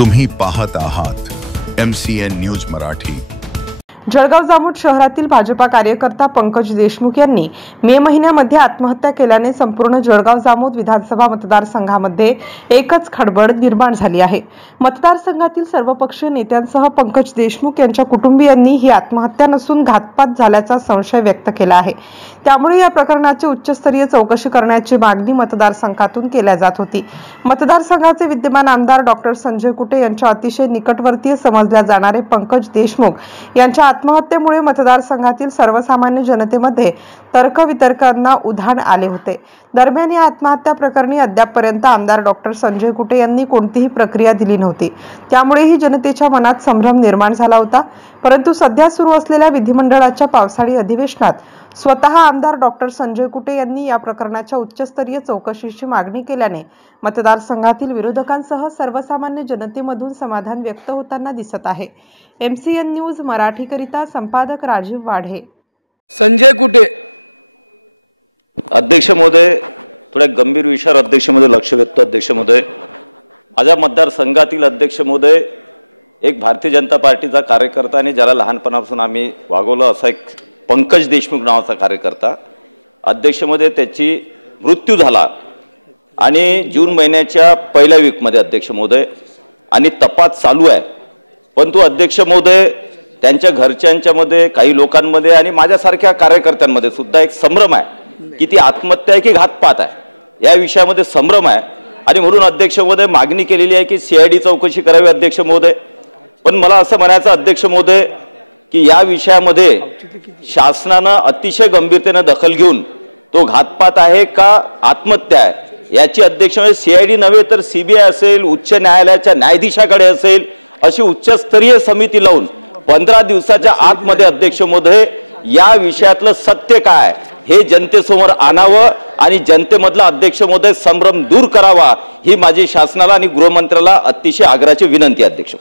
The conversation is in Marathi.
तुम्ही पाहत आहात MCN न्यूज मराठी। जळगाव जामोद शहरातील भाजपा कार्यकर्ता पंकज देशमुख यांनी मे महिन्यामध्ये आत्महत्या केल्याने संपूर्ण जळगाव जामोद विधानसभा मतदारसंघामध्ये एकच खळबळ निर्माण झाली आहे। मतदारसंघातील सर्वपक्षीय नेत्यांसह पंकज देशमुख यांच्या कुटुंबियांनी ही आत्महत्या नसून घातपात झाल्याचा संशय व्यक्त केला आहे। त्यामुळे या प्रकरणाची उच्चस्तरीय चौकशी करण्याची मागणी मतदारसंघातून केली जात होती। मतदारसंघाचे विद्यमान आमदार डॉक्टर संजय कुटे यांच्या अतिशय निकटवर्तीय समजल्या जाणारे पंकज देशमुख यांच्या आत्महत्येमुळे मतदारसंघातील सर्वसामान्य जनतेमध्ये तर्कवितर्कांना उधाण आले होते। दरम्यान या आत्महत्या प्रकरणी अद्यापपर्यंत आमदार डॉक्टर संजय कुटे यांनी कोणतीही प्रक्रिया दिली नव्हती। त्यामुळेही जनतेच्या मनात संभ्रम निर्माण झाला होता। परंतु सध्या सुरू असलेल्या विधिमंडळाच्या पावसाळी अधिवेशनात स्वतः आमदार डॉक्टर संजय कुटे यांनी या प्रकरणाच्या उच्चस्तरीय चौकशीची मागणी केल्याने मतदारसंघातील विरोधकांसह सर्वसामान्य जनतेमधून समाधान व्यक्त होताना दिसत आहे। MCN न्यूज मराठीकरिता संपादक राजीव वाढे। संजय कुटे अध्यक्ष महोदय, थोड्या गंभीर विषयावर अध्यक्ष महोदय लक्ष वेधतो। अध्यक्ष महोदय, माझ्या मतदारसंघातील अध्यक्ष महोदय एक भारतीय जनता पार्टीचा कार्यकर्ता आणि ज्याला लहानपणापासून आम्ही वागवलं असा एक पंकज देशमुख नावाचा कार्यकर्ता अध्यक्ष महोदय, त्याची मृत्यू झाला आणि जून महिन्याच्या पहिल्या वीकमध्ये अध्यक्ष महोदय, आणि तपास चालू आहे। परंतु अध्यक्ष महोदय, त्यांच्या घरच्यांच्या मध्ये, काही लोकांमध्ये आणि माझ्यासारख्या कार्यकर्त्यांमध्ये सुद्धा एक संभ्रम आहे की ती आत्महत्या आहे की घातपात आहे, या विषयामध्ये संभ्रम आहे। आणि म्हणून अध्यक्ष महोदय मागणी केलेली आहे की CID चौकशी करावी अध्यक्ष महोदय। पण मला असं म्हणायचं अध्यक्ष महोदय की या विषयामध्ये शासनानं अतिशय गंभीरतेने दखल घेऊन तो घातपात आहे का आत्महत्या आहे याची अध्यक्ष CID नव्हे तर CBI असेल, उच्च न्यायालयाच्या न्यायाधीशाकडे असेल, अशी उच्चस्तरीय समिती लावून 15 दिवसाच्या आतमध्ये अध्यक्ष महोदय या विषयातलं सत्य काय हे जनतेसमोर आणावं आणि जनतेमधला अध्यक्ष महोदय संभ्रम दूर करावा, ही माझी शासनाला आणि गृहमंत्र्याला अतिशय आग्रहाची विनंती आहे अध्यक्ष।